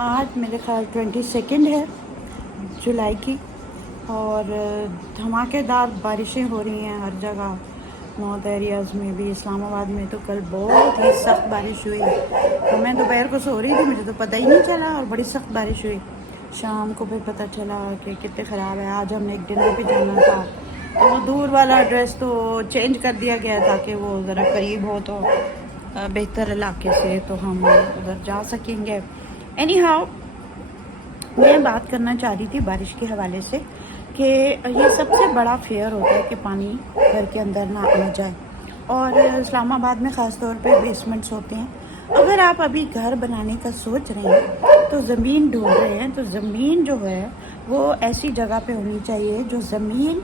आज मेरे ख्याल 22 है जुलाई की और धमाकेदार बारिशें हो रही हैं हर जगह। नॉर्थ एरियाज़ में भी, इस्लामाबाद में तो कल बहुत ही सख्त बारिश हुई। तो मैं दोपहर को सो रही थी, मुझे तो पता ही नहीं चला और बड़ी सख्त बारिश हुई। शाम को फिर पता चला कि कितने ख़राब है। आज हमने एक डिनर पे जाना था तो वो दूर वाला एड्रेस तो चेंज कर दिया गया ताकि वो ज़रा करीब हो तो बेहतर इलाके से तो हम उधर जा सकेंगे। एनी हाउ, मैं बात करना चाह रही थी बारिश के हवाले से कि ये सबसे बड़ा फेयर होता है कि पानी घर के अंदर ना आ जाए। और इस्लामाबाद में ख़ास तौर पे बेसमेंट्स होते हैं। अगर आप अभी घर बनाने का सोच रहे हैं तो ज़मीन ढूंढ रहे हैं तो ज़मीन जो है वो ऐसी जगह पे होनी चाहिए जो ज़मीन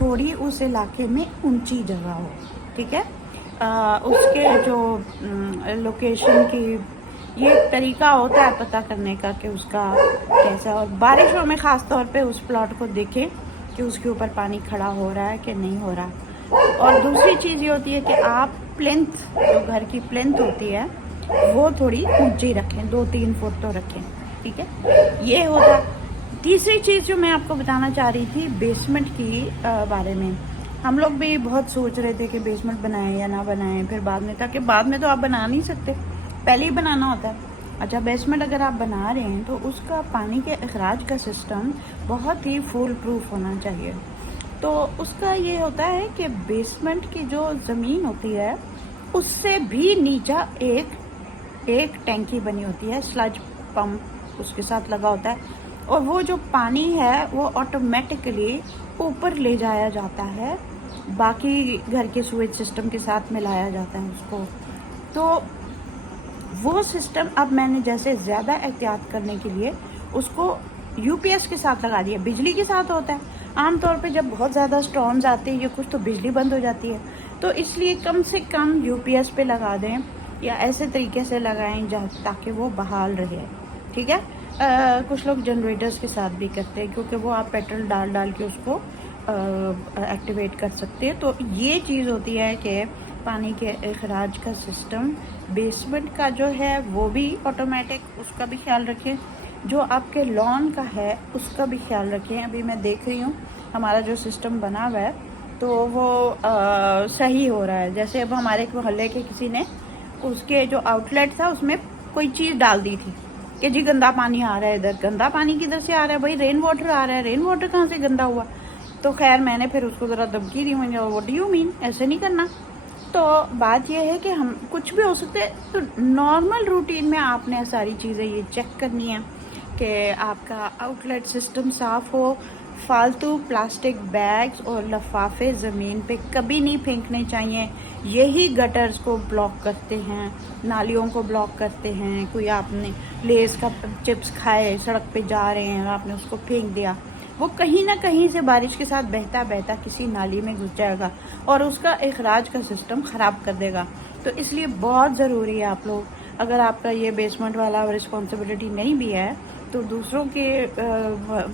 थोड़ी उस इलाके में ऊंची जगह हो। ठीक है, उसके जो लोकेशन की ये एक तरीका होता है पता करने का कि उसका कैसा। और बारिशों में ख़ास तौर पे उस प्लॉट को देखें कि उसके ऊपर पानी खड़ा हो रहा है कि नहीं हो रहा। और दूसरी चीज़ ये होती है कि आप प्लिंथ, जो घर की प्लिंथ होती है वो थोड़ी ऊंची रखें, 2-3 फुट तो रखें। ठीक है, ये होता। तीसरी चीज़ जो मैं आपको बताना चाह रही थी बेसमेंट की बारे में। हम लोग भी बहुत सोच रहे थे कि बेसमेंट बनाएं या ना बनाएं, फिर बाद में था कि बाद में तो आप बना नहीं सकते, पहले ही बनाना होता है। अच्छा, बेसमेंट अगर आप बना रहे हैं तो उसका पानी के अखराज का सिस्टम बहुत ही फूल प्रूफ होना चाहिए। तो उसका ये होता है कि बेसमेंट की जो ज़मीन होती है उससे भी नीचा एक टैंकी बनी होती है, स्लज पंप उसके साथ लगा होता है। और वो जो पानी है वो ऑटोमेटिकली ऊपर ले जाया जाता है, बाकी घर के सूएज सिस्टम के साथ मिलाया जाता है उसको। तो वो सिस्टम अब मैंने जैसे ज़्यादा एहतियात करने के लिए उसको यूपीएस के साथ लगा दिया। बिजली के साथ होता है आमतौर पे, जब बहुत ज़्यादा स्टॉर्म्स आते हैं या कुछ तो बिजली बंद हो जाती है, तो इसलिए कम से कम यूपीएस पे लगा दें या ऐसे तरीके से लगाएं ताकि वो बहाल रहे। ठीक है, कुछ लोग जनरेटर्स के साथ भी करते हैं क्योंकि वो आप पेट्रोल डाल डाल के उसको एक्टिवेट कर सकते हैं। तो ये चीज़ होती है कि पानी के अखराज का सिस्टम बेसमेंट का जो है वो भी ऑटोमेटिक, उसका भी ख्याल रखें। जो आपके लॉन का है उसका भी ख्याल रखें। अभी मैं देख रही हूँ हमारा जो सिस्टम बना हुआ है तो वो सही हो रहा है। जैसे अब हमारे मोहल्ले के किसी ने उसके जो आउटलेट था उसमें कोई चीज़ डाल दी थी कि जी गंदा पानी आ रहा है इधर। गंदा पानी किधर से आ रहा है भाई? रेन वाटर आ रहा है, रेन वाटर कहाँ से गंदा हुआ? तो खैर मैंने फिर उसको ज़रा धमकी दी, मैंने व्हाट डू यू मीन, ऐसे नहीं करना। तो बात यह है कि हम कुछ भी हो सकते हैं, तो नॉर्मल रूटीन में आपने सारी चीज़ें ये चेक करनी है कि आपका आउटलेट सिस्टम साफ़ हो। फालतू प्लास्टिक बैग्स और लफाफे ज़मीन पे कभी नहीं फेंकने चाहिए। यही गटर्स को ब्लॉक करते हैं, नालियों को ब्लॉक करते हैं। कोई आपने लेस का चिप्स खाए, सड़क पे जा रहे हैं, आपने उसको फेंक दिया, वो कहीं ना कहीं से बारिश के साथ बहता बहता किसी नाली में घुस जाएगा और उसका अखराज का सिस्टम ख़राब कर देगा। तो इसलिए बहुत ज़रूरी है आप लोग, अगर आपका ये बेसमेंट वाला रिस्पॉन्सिबिलिटी नहीं भी है तो दूसरों के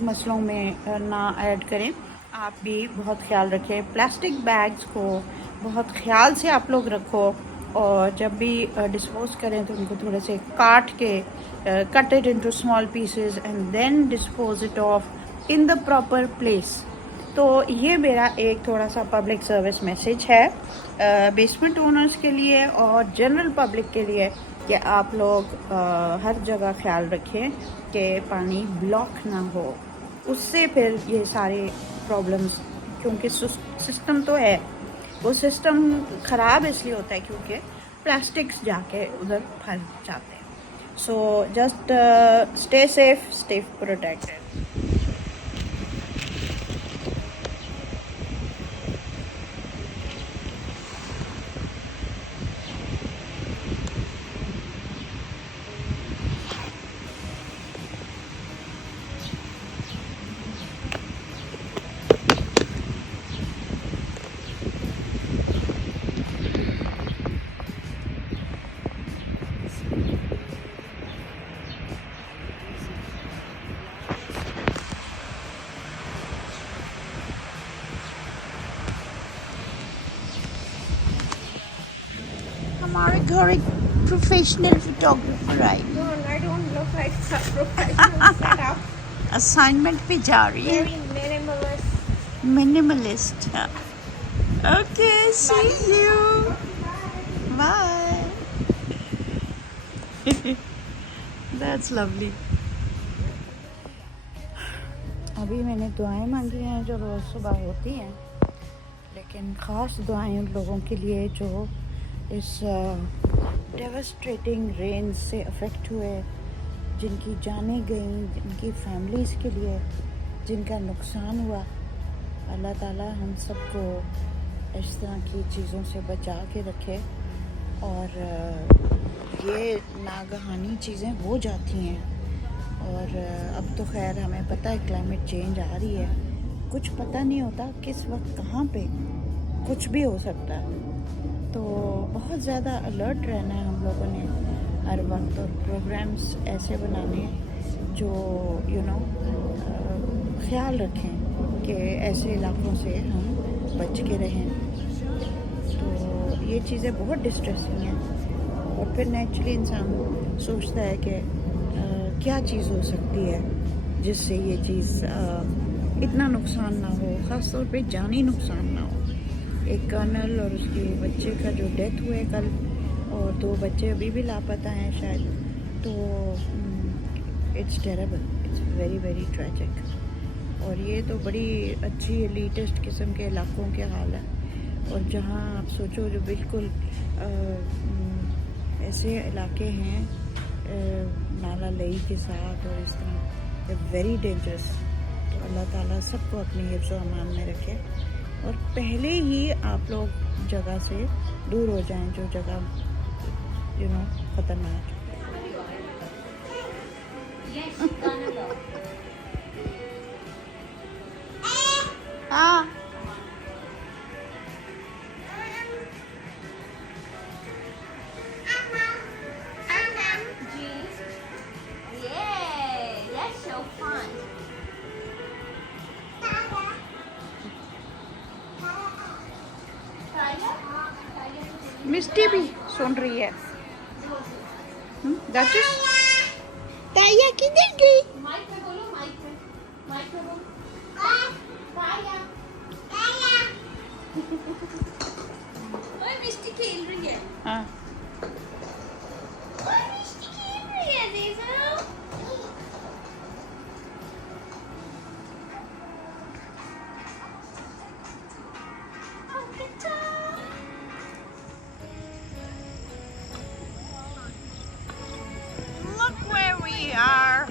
मसलों में ना ऐड करें। आप भी बहुत ख्याल रखें। प्लास्टिक बैग्स को बहुत ख्याल से आप लोग रखो और जब भी डिस्पोज करें तो उनको थोड़े से काट के cut it into small pieces and then dispose it off in the proper place. तो ये मेरा एक थोड़ा सा पब्लिक सर्विस मैसेज है बेसमेंट ओनर्स के लिए और जनरल पब्लिक के लिए कि आप लोग हर जगह ख्याल रखें कि पानी ब्लॉक ना हो। उससे फिर ये सारे प्रॉब्लम्स, क्योंकि सिस्टम तो है, वो सिस्टम ख़राब इसलिए होता है क्योंकि प्लास्टिक्स जाके उधर फंस जाते हैं। So just stay safe, stay protected. हमारे घर एक प्रोफेशनल फोटोग्राफर आए। No, I don't love like professional setup. Assignment पे जा रही है. Very minimalist. Minimalist. Okay, see you. Bye. That's lovely. अभी मैंने दुआएं मांगी हैं जो रोज़ सुबह होती हैं, लेकिन ख़ास दुआएं उन लोगों के लिए जो इस डेवास्टेटिंग रेन से अफेक्ट हुए, जिनकी जानें गईं, जिनकी फैमिलीज़ के लिए जिनका नुकसान हुआ. अल्लाह ताला हम सबको इस तरह की चीज़ों से बचा के रखे. और ये नागहानी चीज़ें हो जाती हैं. और अब तो खैर हमें पता है क्लाइमेट चेंज आ रही है. कुछ पता नहीं होता किस वक्त कहाँ पे कुछ भी हो सकता है. तो बहुत ज़्यादा अलर्ट रहना है हम लोगों ने हर वक्त, और प्रोग्राम्स ऐसे बनाने हैं जो ख्याल रखें कि ऐसे इलाकों से हम बच के रहें. तो ये चीज़ें बहुत डिस्ट्रेसिंग हैं. और फिर नेचुरली इंसान सोचता है कि क्या चीज़ हो सकती है जिससे ये चीज़ इतना नुकसान ना हो, ख़ास तौर पे जानी नुकसान ना हो. एक कर्नल और उसके बच्चे का जो डेथ हुए कल, और 2 बच्चे अभी भी लापता हैं शायद. तो it's terrible, it's very very tragic. और ये तो बड़ी अच्छी एलीटिस्ट किस्म के इलाकों के हाल है. और जहाँ आप सोचो जो बिल्कुल ऐसे इलाके हैं नाला लई के साथ और इस तरह, वेरी डेंजरस. तो अल्लाह ताला सबको अपनी हिफ्ज़ व अमान में रखे, और पहले ही आप लोग जगह से दूर हो जाएं जो जगह ख़तरनाक है. हाँ. मिस्टी भी सुन रही है. दाचुस ताया किधर गई? माइक पे बोलो, माइक पे बोलो. ताया. ओए मिस्टी खेल रही है. हाँ. ओए मिस्टी खेल रही है देखो. Look where we are.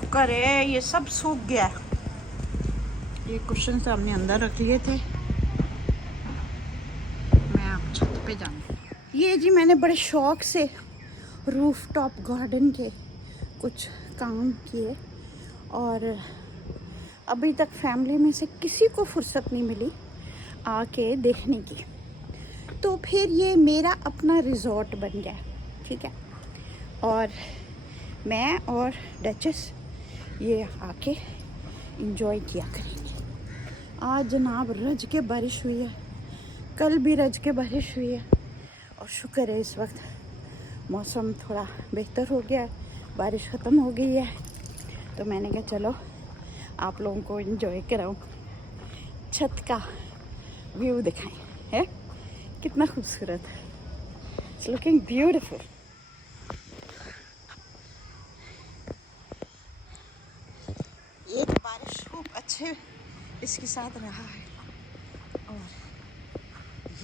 शुक्र है ये सब सूख गया है। ये कुशन हमने अंदर रख लिए थे। मैं अब छत पे जाऊँ। ये जी मैंने बड़े शौक से रूफ टॉप गार्डन के कुछ काम किए और अभी तक फैमिली में से किसी को फुर्सत नहीं मिली आके देखने की। तो फिर ये मेरा अपना रिजॉर्ट बन गया, ठीक है। और मैं और डचेस ये आके इंजॉय किया करेंगे। आज जनाब रज के बारिश हुई है, कल भी रज के बारिश हुई है और शुक्र है इस वक्त मौसम थोड़ा बेहतर हो गया है, बारिश ख़त्म हो गई है। तो मैंने कहा चलो आप लोगों को एंजॉय कराऊं, छत का व्यू दिखाएं। है कितना खूबसूरत है, इट्स लुकिंग ब्यूटीफुल। एक बारिश खूब अच्छे इसके साथ रहा है और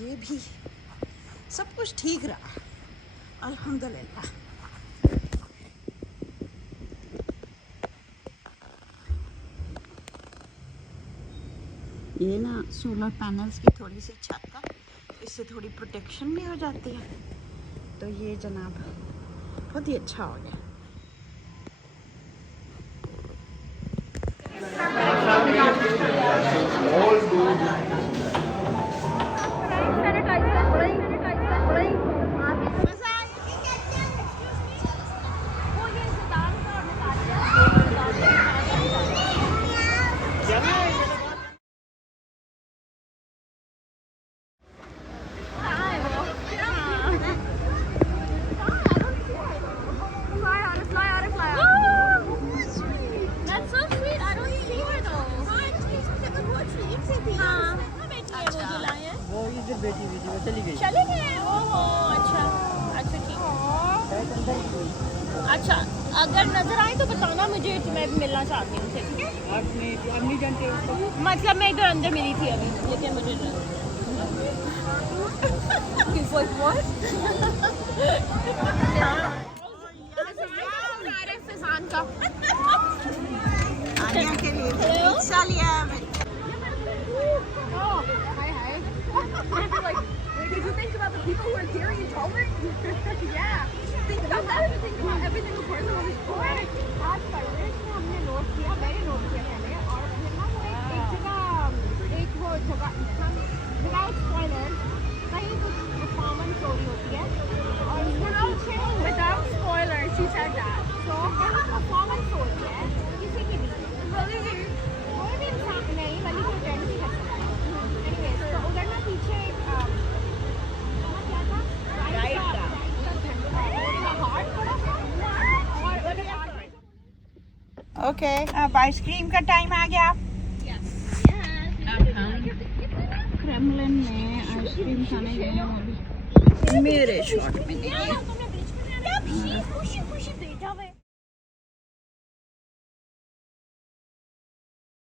ये भी सब कुछ ठीक रहा अल्हम्दुलिल्लाह। ये ना सोलर पैनल्स की थोड़ी सी छत का, इससे थोड़ी प्रोटेक्शन भी हो जाती है। तो ये जनाब बहुत ही अच्छा हो गया। That's so sweet. I don't see her though. हाँ, वो इधर बैठी हुई थी, वो चली गई। चले गए। ओहो, अच्छा, अच्छा ठीक है। अच्छा, अगर नजर आए तो बताना मुझे, मैं भी मिलना चाहती हूँ, ठीक है? आप नहीं जानते उसको? मतलब मैं इधर अंदर मिली थी अभी, लेकिन मुझे He's like, what? फिजान का आनिया के लिए पिज़्ज़ा लिया है मैंने। Oh, hi, hi. Like, did you think about the people who are dairy intolerant? Yeah. Think about that. Think about every single person on this planet. आज परवेश ने हमने नोट किया, मैंने नोट किया पहले, और फिर ना वो एक वो जगह without spoilers कहीं कुछ performance हो रही होती है और उसके पीछे without spoilers she said that. So कहीं performance हो रही है किसी की भी, कोई भी इंसान नहीं वाली को अटेंड नहीं कर सकता। Anyways, तो उधर ना पीछे एक क्या था? Right था। ओके अब आइसक्रीम का टाइम आ गया। अब हम क्रेमलिन में आइसक्रीम खाने गए हैं। अभी मेरे शॉट में देखिए।